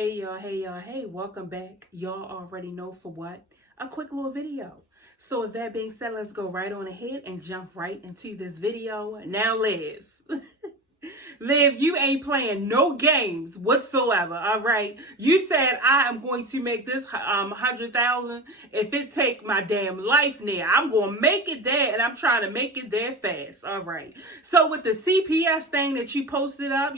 Hey, welcome back. Y'all already know for what? A quick little video. So with that being said, let's go right on ahead and jump right into this video. Now, Liv. Liv, you ain't playing no games whatsoever, all right? You said I am going to make this 100,000 if it take my damn life near. I'm going to make it there, and I'm trying to make it there fast, all right? So with the CPS thing that you posted up,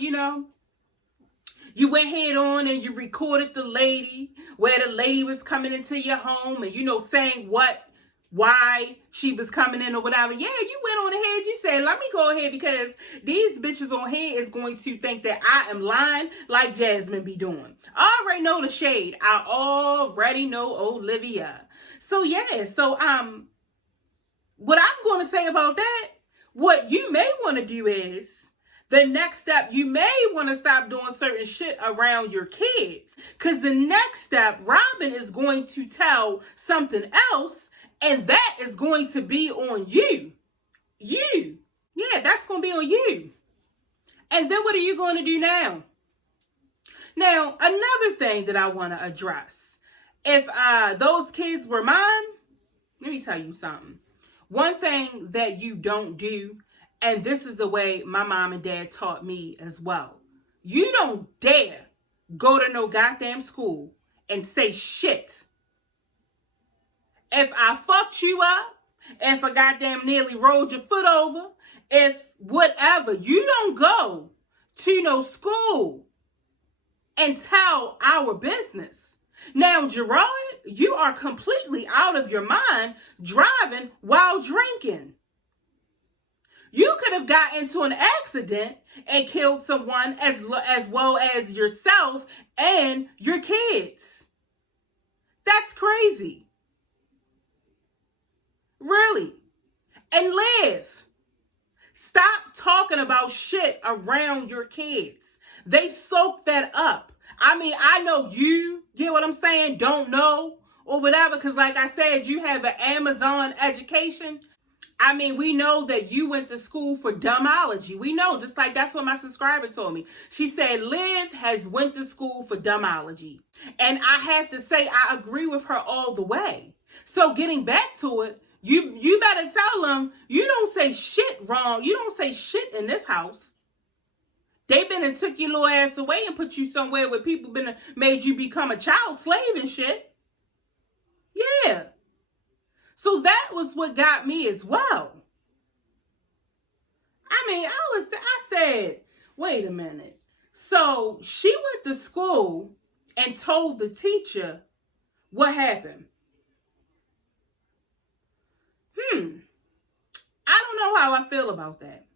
you went head on and you recorded the lady where the lady was coming into your home and, saying why she was coming in or whatever. Yeah, you went on ahead. You said, let me go ahead because these bitches on here is going to think that I am lying like Jasmine be doing. I already know the shade. I already know Olivia. So, yeah. So, what I'm going to say about that, what you may want to do is, the next step, you may want to stop doing certain shit around your kids. Because the next step, Robin is going to tell something else, and that is going to be on you. You. Yeah, that's going to be on you. And then what are you going to do now? Now, another thing that I want to address. If those kids were mine, let me tell you something. One thing that you don't do, and this is the way my mom and dad taught me as well. You don't dare go to no goddamn school and say shit. If I fucked you up, if I goddamn nearly rolled your foot over, if whatever, you don't go to no school and tell our business. Now, Gerard, you are completely out of your mind driving while drinking. You could have got into an accident and killed someone as well as yourself and your kids. That's crazy. Really. And Liv, stop talking about shit around your kids. They soak that up. I mean, I know you, get what I'm saying, don't know or whatever, because like I said, you have an Amazon education. I mean, we know that you went to school for dumbology. We know, just like that's what my subscriber told me. She said, Liv has went to school for dumbology. And I have to say, I agree with her all the way. So getting back to it, you better tell them, you don't say shit wrong. You don't say shit in this house. They been and took your little ass away and put you somewhere where people been made you become a child slave and shit. Yeah. So that was what got me as well. I mean, I said, wait a minute. So she went to school and told the teacher what happened. I don't know how I feel about that.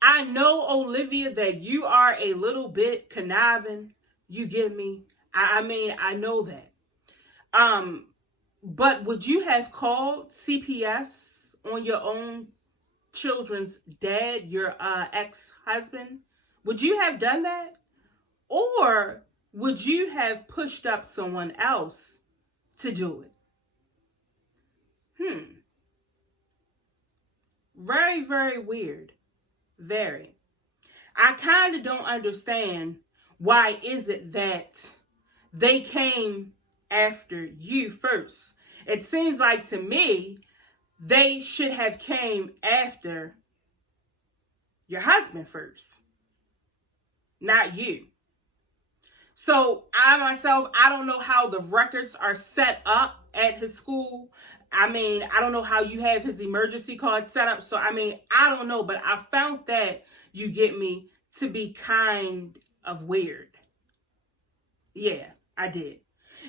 I know, Olivia, that you are a little bit conniving. You get me? I mean, I know that. But would you have called CPS on your own children's dad, your ex-husband? Would you have done that? Or would you have pushed up someone else to do it? Very, very weird. Very. I kind of don't understand why is it that they came after you first. It seems like to me they should have came after your husband first, not you. So I don't know how the records are set up at his school. I mean, I don't know how you have his emergency card set up. So, I mean, I don't know, but I found that, you get me, to be kind of weird. Yeah, I did.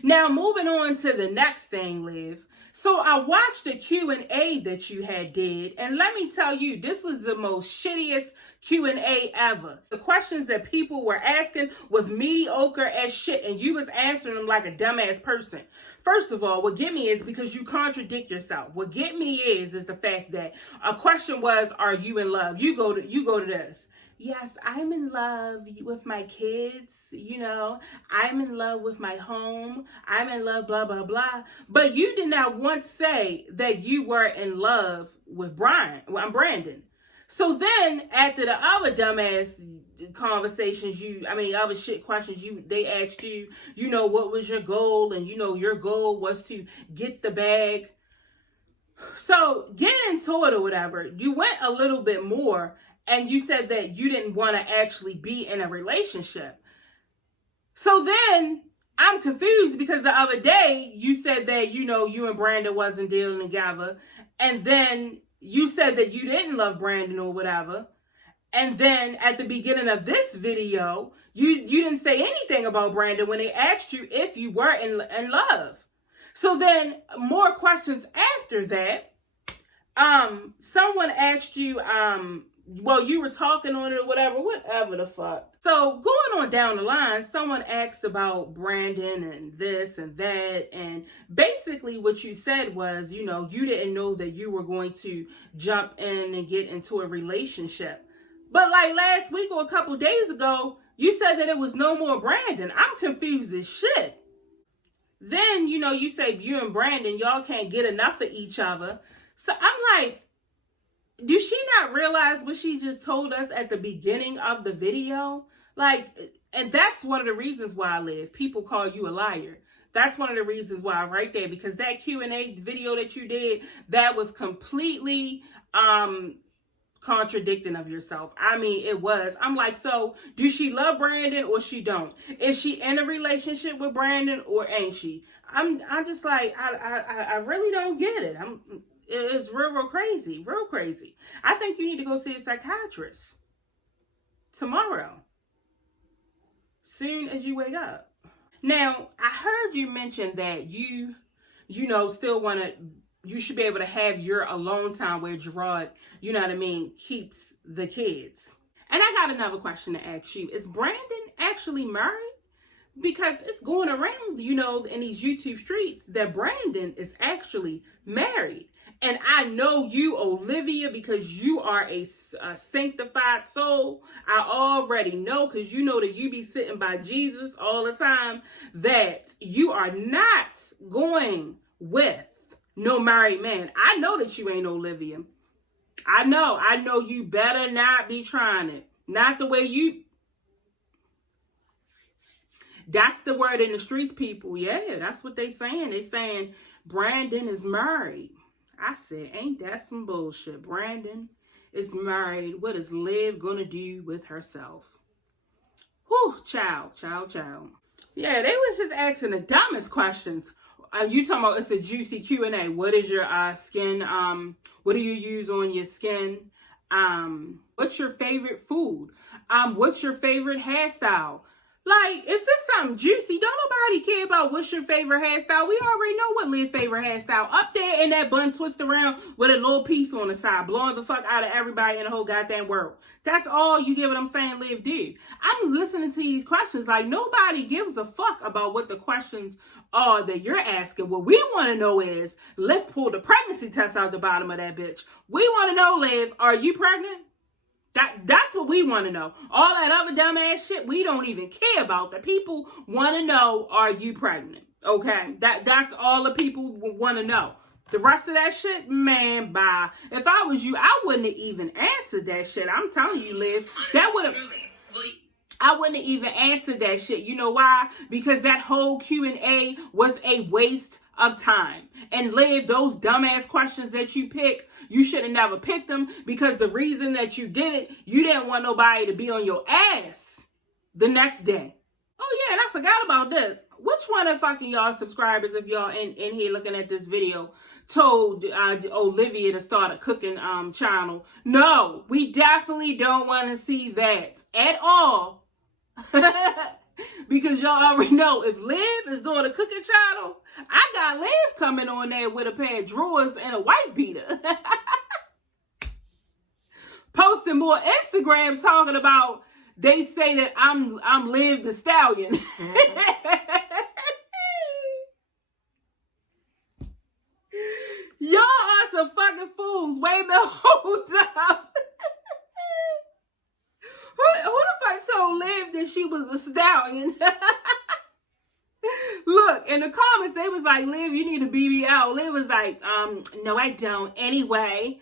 Now, moving on to the next thing, Liv. So I watched the Q&A that you had did, and let me tell you, this was the most shittiest Q&A ever. The questions that people were asking was mediocre as shit, and you was answering them like a dumbass person. First of all, what get me is because you contradict yourself. What get me is the fact that a question was, are you in love? You go to this. Yes, I'm in love with my kids, I'm in love with my home, I'm in love, blah, blah, blah. But you did not once say that you were in love with Brandon. So then after the other dumbass conversations, other shit questions, they asked you, what was your goal? And your goal was to get the bag. So get into it or whatever. You went a little bit more and you said that you didn't want to actually be in a relationship. So then I'm confused because the other day you said that, you and Brandon wasn't dealing together. And then you said that you didn't love Brandon or whatever. And then at the beginning of this video, you didn't say anything about Brandon when they asked you if you were in love. So then more questions after that. Someone asked you, you were talking on it or whatever the fuck. So going on down the line, someone asked about Brandon and this and that. And basically what you said was, you didn't know that you were going to jump in and get into a relationship. But like last week or a couple days ago, you said that it was no more Brandon. I'm confused as shit. Then, you say you and Brandon, y'all can't get enough of each other. So I'm like, do she not realize what she just told us at the beginning of the video? Like, and that's one of the reasons why, Liv, people call you a liar. That's one of the reasons why right there, because that Q&A video that you did, that was completely contradicting of yourself. It was. I'm like, so do she love Brandon or she don't? Is she in a relationship with Brandon or ain't she? I'm just like, I really don't get it. It's real crazy, real crazy. I think you need to go see a psychiatrist tomorrow, soon as you wake up. Now, I heard you mention that you still want to, you should be able to have your alone time where Gerard, keeps the kids. And I got another question to ask you. Is Brandon actually married? Because it's going around, in these YouTube streets that Brandon is actually married. And I know you, Olivia, because you are a sanctified soul. I already know, because you know that you be sitting by Jesus all the time, that you are not going with no married man. I know that you ain't Olivia. I know you better not be trying it. Not the way you... That's the word in the streets, people. Yeah, that's what they saying. They saying Brandon is married. I said, ain't that some bullshit? Brandon is married. What is Liv gonna do with herself? Whew, child. Yeah, they was just asking the dumbest questions. You talking about it's a juicy Q&A. What is your skin? What do you use on your skin? What's your favorite food? What's your favorite hairstyle? Like, if it's something juicy, don't nobody care about what's your favorite hairstyle. We already know what Liv's favorite hairstyle. Up there in that bun twist around with a little piece on the side, blowing the fuck out of everybody in the whole goddamn world. That's all you get what I'm saying Liv do. I'm listening to these questions like nobody gives a fuck about what the questions are that you're asking. What we want to know is, let's pull the pregnancy test out the bottom of that bitch. We want to know, Liv, are you pregnant? That's what we want to know. All that other dumbass shit, we don't even care about. The people want to know, are you pregnant? Okay? That's all the people want to know. The rest of that shit, man, bye. If I was you, I wouldn't have even answered that shit. I'm telling you, Liv, I wouldn't have even answered that shit. You know why? Because that whole Q&A was a waste of time. And Liv, those dumbass questions that you pick, you should have never picked them, because the reason that you did it, you didn't want nobody to be on your ass the next day. Oh yeah, and I forgot about this. Which one of fucking y'all subscribers, if y'all in here looking at this video, told Olivia to start a cooking channel? No, we definitely don't want to see that at all. Because y'all already know, if Liv is doing a cooking channel, I got Liv coming on there with a pair of drawers and a wife beater. Posting more Instagram talking about, they say that I'm Liv the Stallion. Y'all are some fucking fools. Wait a minute, hold up. Who the fuck told Liv that she was a stallion? Look, in the comments, they was like, Liv, you need a BBL. Liv was like, no, I don't. Anyway.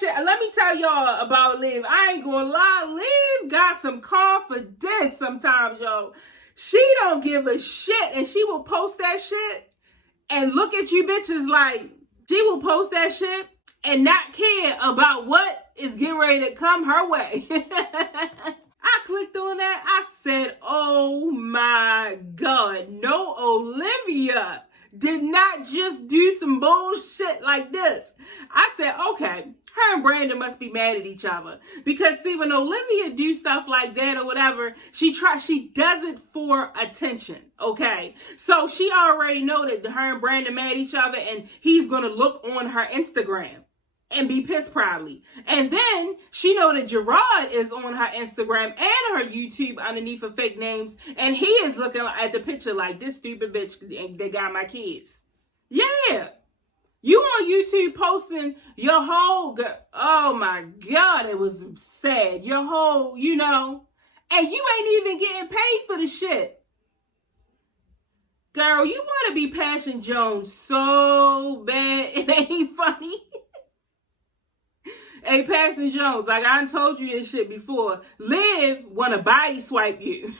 shit. Let me tell y'all about Liv. I ain't gonna lie. Liv got some confidence sometimes, yo. She don't give a shit, and she will post that shit and look at you bitches like, she will post that shit and not care about what is getting ready to come her way. I clicked on that. I said, oh my God, no, Olivia did not just do some bullshit like this. I said, okay, her and Brandon must be mad at each other. Because see, when Olivia do stuff like that or whatever, she does it for attention, okay? So she already know that her and Brandon mad at each other, and he's going to look on her Instagram and be pissed probably. And then she know that Gerard is on her Instagram and her YouTube underneath of fake names, and he is looking at the picture like, this stupid bitch that got my kids. Yeah. You on YouTube posting your whole, oh my God, it was sad. Your whole, you know, and you ain't even getting paid for the shit. Girl, you want to be Passion Jones so bad, it ain't funny. Hey, Passion Jones, like I done told you this shit before, Liv want to body swipe you.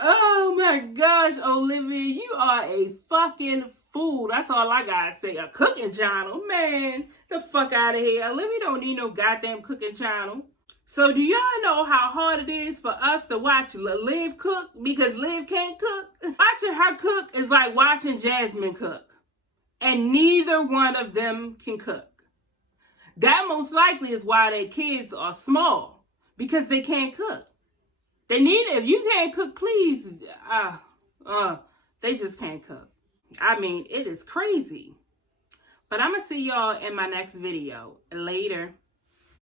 Oh my gosh, Olivia, you are a fucking fool. That's all I gotta say. A cooking channel? Man, the fuck out of here. Olivia don't need no goddamn cooking channel. So do y'all know how hard it is for us to watch Liv cook because Liv can't cook? Watching her cook is like watching Jasmine cook. And neither one of them can cook. That most likely is why their kids are small. Because they can't cook. They need it. If you can't cook, please. They just can't cook. I mean, it is crazy. But I'm going to see y'all in my next video. Later.